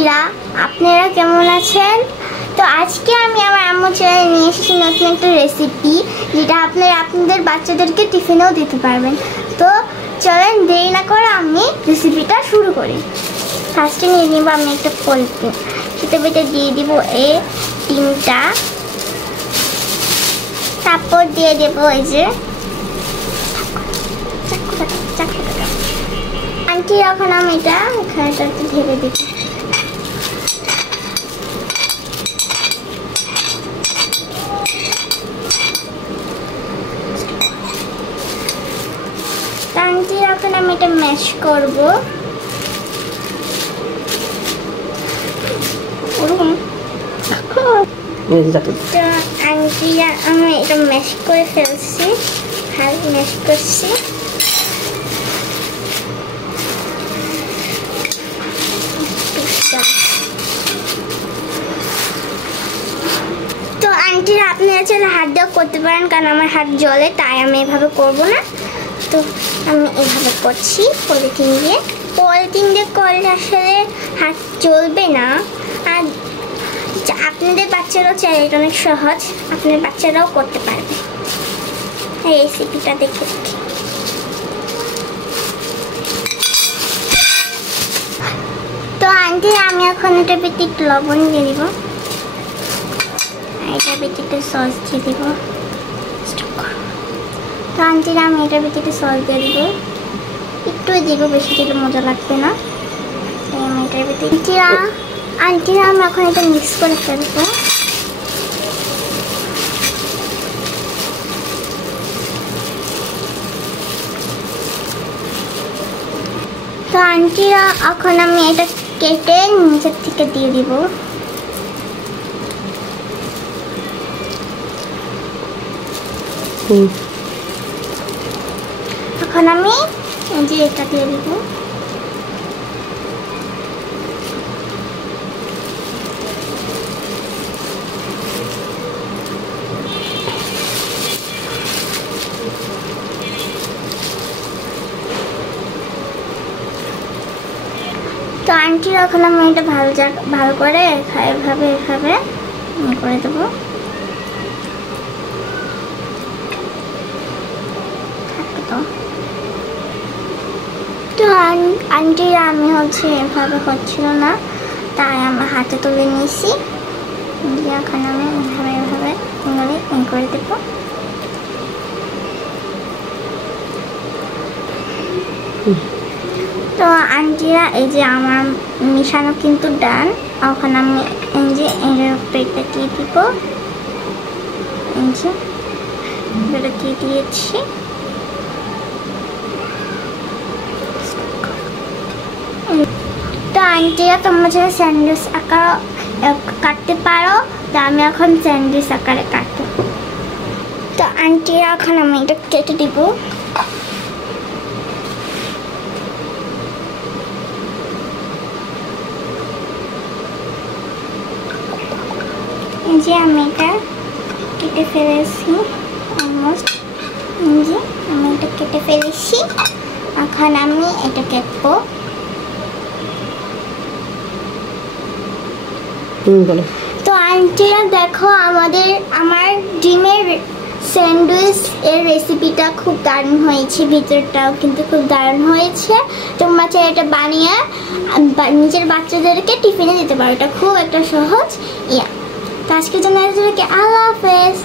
আন্টিরা, আপনারা কেমন আছেন? তো আজকে আমি আমার আম্মুর চ্যানেলে নিয়ে এসেছি নতুন একটা রেসিপি, যেটা আপনারা আপনাদের বাচ্চাদেরকে টিফিনেও দিতে পারবেন। তো চলেন দেরি না করে আমি রেসিপিটা শুরু করি। ফার্স্টে নিয়ে নিব আমি একটা পলিথিন, সেটা বেটে দিয়ে দিব এই 3টা, তারপর দিয়ে দেবো এই যে আন্টি। এখন আমি এটা এখানটাতে ঢেলে দিব। আন্টি এখন আমি এটা ম্যাশ করব। আন্টি আমি এটা ম্যাশ করে ফেলছি, হালকা ম্যাশ করছি। তো আন্টিরা আপনারা চাইলে হাত দিয়েও করতে পারেন, কারণ আমার হাত জ্বলে, তাই আমি এভাবে করব না। তো আমি এভাবে করছি পলিথিন দিয়ে। পলিথিন দিয়ে করলে আসলে হাত জ্বলবে না। আর আপনাদের বাচ্চারাও চাইলে, এটা অনেক সহজ, আপনার বাচ্চারাও করতে পারবে এই রেসিপিটা দেখে দেখে। তো আন্টি আমি এখন এটার ভিতরে একটু লবণ দিয়ে দিব, এটার ভিতরে একটু সস দিয়ে দিব। তো আন্টিরা আমি এটার ভিতরে একটু সস দিয়ে দিব, একটু দিব, বেশি দিলে মজা লাগবে না। আমি এটার ভিতরে আন্টিরা আমি এখন এটা মিক্স করে ফেলবো। তো আন্টিরা এখন আমি এটা কেটে নিচের থেকে দিয়ে দিব। এখন আমি এই যে এটা দিয়ে দিব। তো আন্টি এখন আমি এটা ভালো করে এভাবে করে দেবো। তো আন্টি আমি এভাবে হচ্ছিল না, তাই আমার হাতে তুলে নিয়েছি। এখন আমি এভাবে করে দেবো। তো আন্টিরা এই যে আমার মিশানো কিন্তু ডান। এখন আমি এই যে এর উপরে দিয়ে দিব, এই যে এটা দিয়ে দিয়েছি। তো আন্টিরা তোমরা যদি স্যান্ডউইচ আকার কাটতে পারো, তো আমি এখন স্যান্ডউইচ আকারে কাটবো। তো আন্টিরা এখন আমি এটা কেটে দিব। যে আমি এটা কেটে ফেলেছি, অলমোস্ট যে আমি এটা কেটে ফেলেছি। এখন আমি এটা কাটবো। তো আন্টিরা দেখো আমার ডিমের স্যান্ডউইচ এর রেসিপিটা খুব দারুণ হয়েছে, ভিতরটাও কিন্তু খুব দারুণ হয়েছে। তোমরা চাই এটা বানিয়ে নিজের বাচ্চাদেরকে টিফিনে দিতে পারো, এটা খুব একটা সহজ ইয়া। তো আজকের জন্য আল্লাহ হাফেজ।